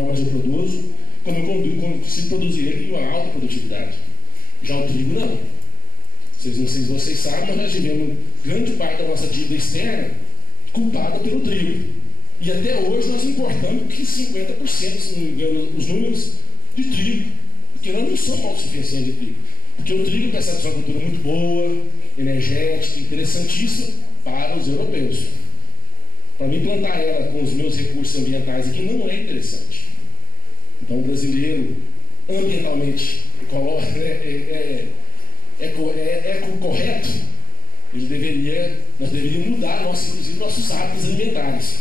mais eu produzo, como eu consigo produzir ele em uma alta produtividade. Já o trigo não. Não sei se vocês sabem, mas nós tivemos grande parte da nossa dívida externa culpada pelo trigo. E até hoje nós importamos que 50%, se não me engano, os números de trigo, porque nós não somos autossuficientes de trigo. Porque o trigo precisa de uma cultura muito boa, energética, interessantíssima para os europeus. Para mim, plantar ela com os meus recursos ambientais aqui não é interessante. Então, o brasileiro, ambientalmente, correto, nós deveríamos mudar inclusive nossos hábitos alimentares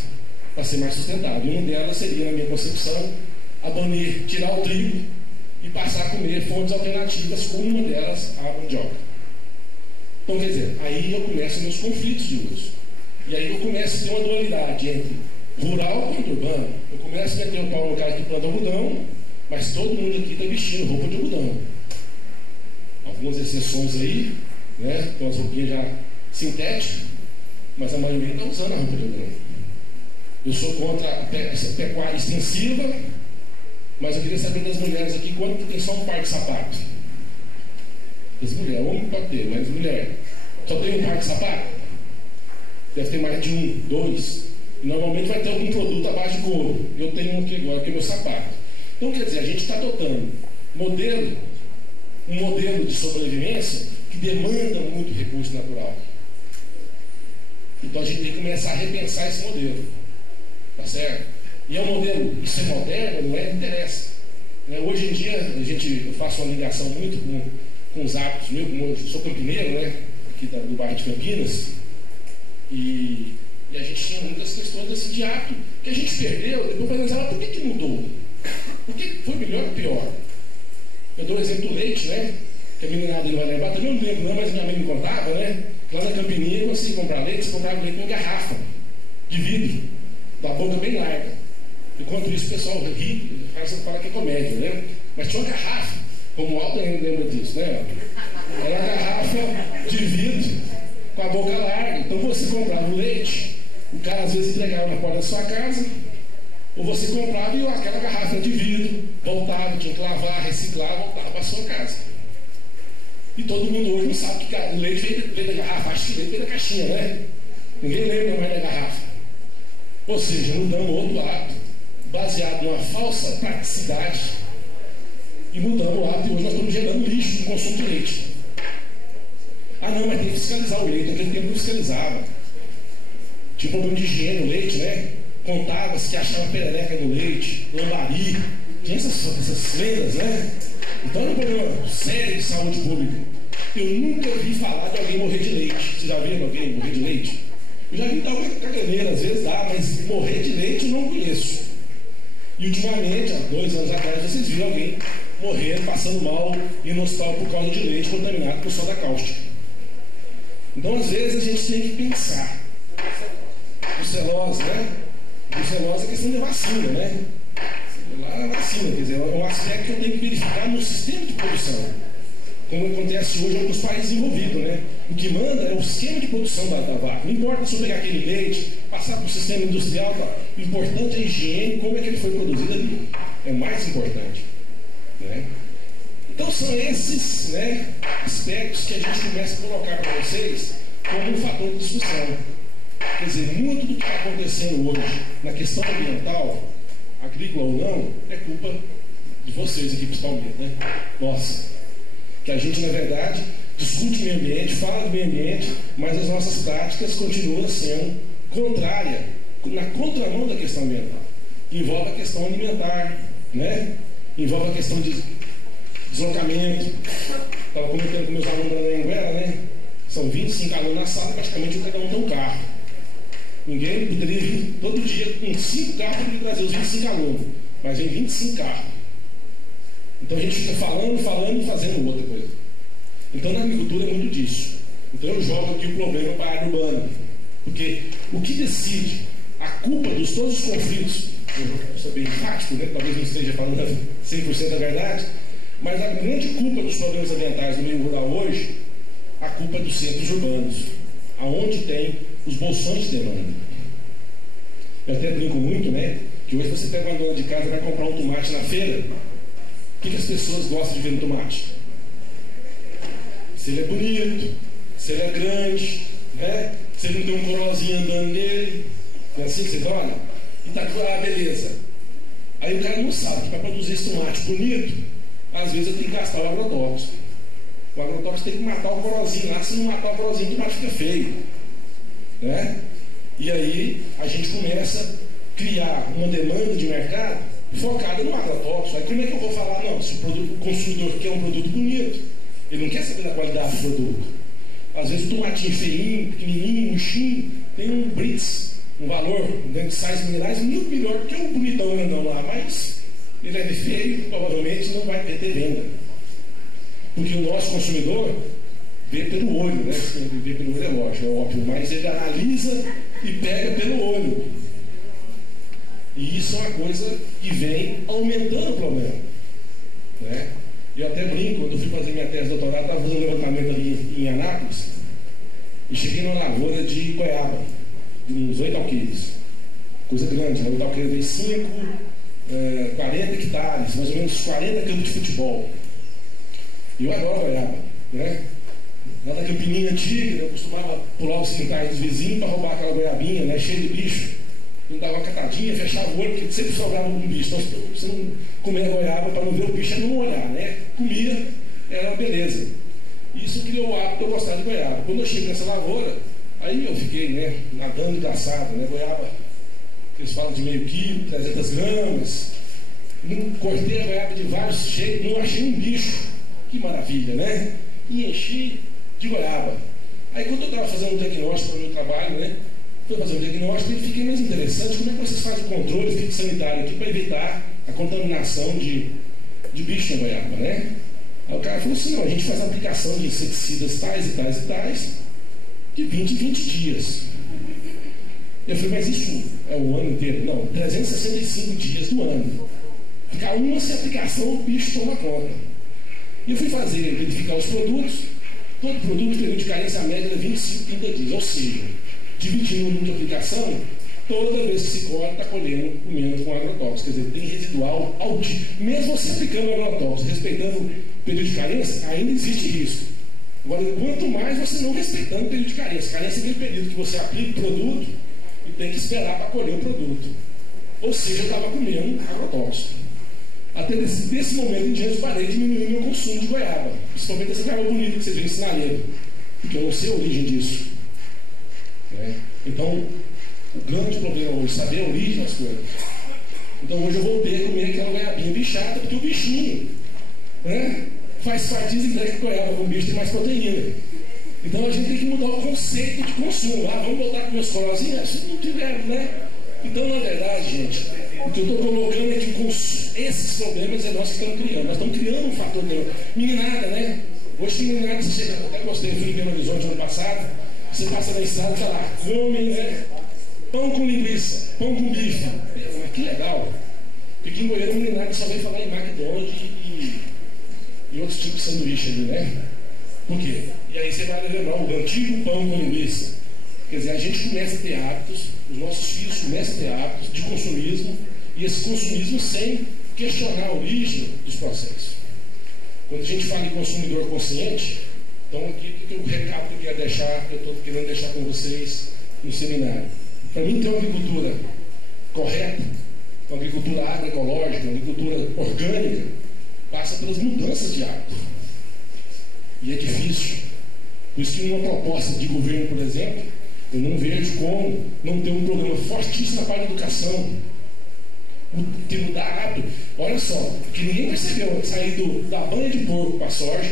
para ser mais sustentável. E uma delas seria, na minha concepção, tirar o trigo e passar a comer fontes alternativas, como uma delas a mandioca. Então, quer dizer, aí eu começo meus conflitos de uso. E aí eu começo a ter uma dualidade entre rural contra urbano. Eu começo a meter o pau no cara que planta algodão, mas todo mundo aqui está vestindo roupa de algodão. Algumas exceções aí, né? Tem umas roupinhas já sintéticas, mas a maioria está usando a roupa de algodão. Eu sou contra essa pecuária extensiva, mas eu queria saber das mulheres aqui quanto tem só um par de sapatos. Das mulheres, homem pode ter, mas mulher. Só tem um par de sapato? Deve ter mais de um, dois. E normalmente vai ter algum produto abaixo de couro. Eu tenho um aqui agora, que é meu sapato. Então, quer dizer, a gente está adotando um modelo de sobrevivência que demanda muito recurso natural. Então a gente tem que começar a repensar esse modelo. Tá certo? E é um modelo, isso é moderno, não é? Não interessa. Hoje em dia, eu faço uma ligação muito com os hábitos meus, como eu sou campineiro, né? Aqui do bairro de Campinas. E a gente tinha muitas questões assim, de hábito que a gente perdeu. Depois eu pensava, por que mudou? Por que foi melhor ou pior? Eu dou o exemplo do leite, né? Que a meninada ele vai lembrar, também não lembro, não, mas minha mãe me contava, né? Lá na Campininha, quando você ia comprar leite, você comprava leite em garrafa de vidro, da boca bem larga. Enquanto isso, o pessoal ri, fala que é comédia, né? Mas tinha uma garrafa, como o Alto lembra disso, né? Era uma garrafa de vidro com a boca larga. Então você comprava o leite, o cara às vezes entregava na porta da sua casa, ou você comprava e aquela garrafa de vidro voltava, tinha que lavar, reciclar, voltava para a sua casa. E todo mundo hoje não sabe que o leite veio da garrafa, acho que veio da caixinha, né? Ninguém lembra mais da garrafa. Ou seja, mudamos outro hábito, baseado numa falsa praticidade, e mudamos o hábito, e hoje nós estamos gerando lixo no consumo de leite. Ah não, mas tem que fiscalizar o leite, naquele tempo não fiscalizava. Tinha problema de higiene no leite, né? Contava-se que achava perereca no leite, lambari, tinha essas lendas, né? Então era um problema sério de saúde pública. Eu nunca vi falar de alguém morrer de leite. Vocês já viram alguém morrer de leite? Eu já vi talvez caganeira, às vezes dá, mas morrer de leite eu não conheço. E ultimamente, há 2 anos atrás, vocês viram alguém morrendo, passando mal, indo no hospital por causa de leite contaminado por soda cáustica. Então, às vezes, a gente tem que pensar. Brucelose, né? Brucelose é questão de vacina, né? Lá a vacina, quer dizer, é um aspecto que eu tenho que verificar no sistema de produção. Como acontece hoje em outros países envolvidos, né? O que manda é o esquema de produção da vaca. Não importa se eu pegar aquele leite, passar para o sistema industrial, tá? O importante é a higiene, como é que ele foi produzido ali. É o mais importante. Né? Então são esses, né, aspectos que a gente começa a colocar para vocês como um fator de discussão. Quer dizer, muito do que está acontecendo hoje na questão ambiental, agrícola ou não, é culpa de vocês aqui principalmente, né? Nossa. Que a gente, na verdade, discute o meio ambiente, fala do meio ambiente, mas as nossas práticas continuam sendo contrárias, na contramão da questão ambiental. Envolve a questão alimentar, né? Envolve a questão de deslocamento. Estava comentando com meus alunos na Anguera, né? São 25 alunos na sala, praticamente cada um tem um carro. Ninguém poderia vir todo dia com 5 carros para trazer os 25 alunos, mas vem 25 carros. Então a gente fica falando e fazendo outra coisa. Então na agricultura é muito disso. Então eu jogo aqui o problema para a área urbana. Porque o que decide a culpa dos todos os conflitos, eu vou ser bem enfático, né? Talvez não esteja falando 100% da verdade, mas a grande culpa dos problemas ambientais no meio rural hoje, a culpa é dos centros urbanos, aonde tem os bolsões de demanda. Eu até brinco muito, né? Que hoje você pega uma dona de casa e vai comprar um tomate na feira. O que as pessoas gostam de ver no tomate? Se ele é bonito, se ele é grande, né? Se ele não tem um corozinho andando nele. Não é assim que vocês olham? E tá claro, beleza. Aí o cara não sabe que para produzir esse tomate bonito, às vezes eu tenho que gastar o agrotóxico. O agrotóxico tem que matar o corozinho lá. Se não matar o corozinho, o tomate fica feio, né? E aí a gente começa a criar uma demanda de mercado focada no agrotóxico. Aí como é que eu vou falar? Não, se o consumidor quer um produto bonito, ele não quer saber da qualidade do produto. Às vezes o tomatinho feinho, pequenininho, murchinho, tem um Brix, um valor dentro de sais minerais muito melhor do que o bonitão grandão lá, mas ele é feio, provavelmente não vai ter venda. Porque o nosso consumidor vê pelo olho, né? Vê pelo olho é lógico, é óbvio, mas ele analisa e pega pelo olho. E isso é uma coisa que vem aumentando o problema, né? Eu até brinco, quando eu fui fazer minha tese de doutorado, estava fazendo um levantamento ali em Anápolis e cheguei numa lavoura de goiaba, de uns 8 alqueires. Coisa grande, né? 8 alqueires veio 5, 40 hectares, mais ou menos 40 campos de futebol. E eu adoro goiaba, né? Lá na Campininha antiga, eu costumava pular os quintais dos vizinhos para roubar aquela goiabinha, né? Cheia de bicho. Não dava uma catadinha, fechava o olho, porque sempre sobrava um bicho. Então, você não comia goiaba para não ver o bicho, é não olhar, né? Comia, era uma beleza. Isso criou o hábito de eu gostar de goiaba. Quando eu cheguei nessa lavoura, aí eu fiquei, né, nadando engraçado, né? Goiaba, que eles falam de meio quilo, 300 gramas. Cortei a goiaba de vários jeitos, não achei um bicho. Que maravilha, né? E enchi de goiaba. Aí quando eu estava fazendo um diagnóstico para o meu trabalho, né? Fui fazer um diagnóstico e fiquei mais interessante. Como é que vocês fazem o controle fitossanitário aqui para evitar a contaminação de bicho na goiaba, né? Aí o cara falou assim, não, a gente faz a aplicação de inseticidas tais e tais e tais de 20 em 20 dias. Eu falei, mas isso é o ano inteiro? Não, 365 dias do ano. Ficar uma sem aplicação, o bicho toma conta. E eu fui verificar os produtos. Todo produto, período de carência, a média é 25, 30 dias. Ou seja, dividindo o número de aplicação, toda vez que se colhe, está colhendo o mesmo com agrotóxico. Quer dizer, tem residual altíssimo. Mesmo você aplicando agrotóxico, respeitando o período de carência, ainda existe risco. Agora, quanto mais você não respeitando o período de carência. Carência é aquele período que você aplica o produto e tem que esperar para colher o produto. Ou seja, eu estava comendo agrotóxico. Até desse momento em diante, parei de diminuir meu consumo de goiaba. Principalmente essa goiaba bonita que você vê em sinaleiro. Porque eu não sei a origem disso. Então, o grande problema hoje é saber a origem das coisas. Então, hoje eu voltei a comer aquela goiabinha bichada, porque o bichinho, né, faz parte de que goiaba com bicho tem mais proteína. Então, a gente tem que mudar o conceito de consumo. Vamos botar com meus corozinhos? Se não tiver, né? Então, na verdade, gente, o que eu estou colocando é que esses problemas é nós que estamos criando. Nós estamos criando um fator de meninada, né? Hoje, meninada, você chega, até gostei, eu fui em Belo Horizonte ano passado. Você passa na estrada e fala, come, né? Pão com linguiça, pão com bife. Mas que legal. Porque em Goiânia, meninada só vem falar em McDonald's e outros tipos de sanduíche ali, né? Por quê? E aí você vai lembrar o antigo pão com linguiça. Quer dizer, a gente começa a ter hábitos, os nossos filhos começam a ter hábitos de consumismo, e esse consumismo sem questionar a origem dos processos. Quando a gente fala em consumidor consciente, então aqui o recado que eu estou querendo deixar com vocês no seminário. Para mim, ter uma agricultura correta, uma agricultura agroecológica, uma agricultura orgânica, passa pelas mudanças de hábito. E é difícil. Por isso que numa proposta de governo, por exemplo, eu não vejo como não ter um programa fortíssimo na parte da educação. Que mudar hábito. Olha só, que ninguém percebeu sair da banha de porco para a soja,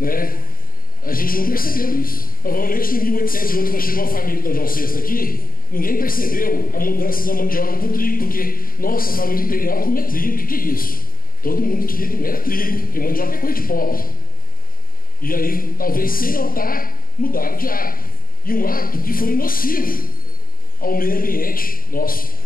né? A gente não percebeu isso. Provavelmente em 1808, quando chegou a família do João VI aqui, ninguém percebeu a mudança da mandioca para o trigo, porque, nossa, a família imperial comia trigo, o que é isso? Todo mundo queria comer trigo, porque mandioca é coisa de pobre. E aí, talvez sem notar, mudaram de hábito. E um hábito que foi nocivo ao meio ambiente nosso.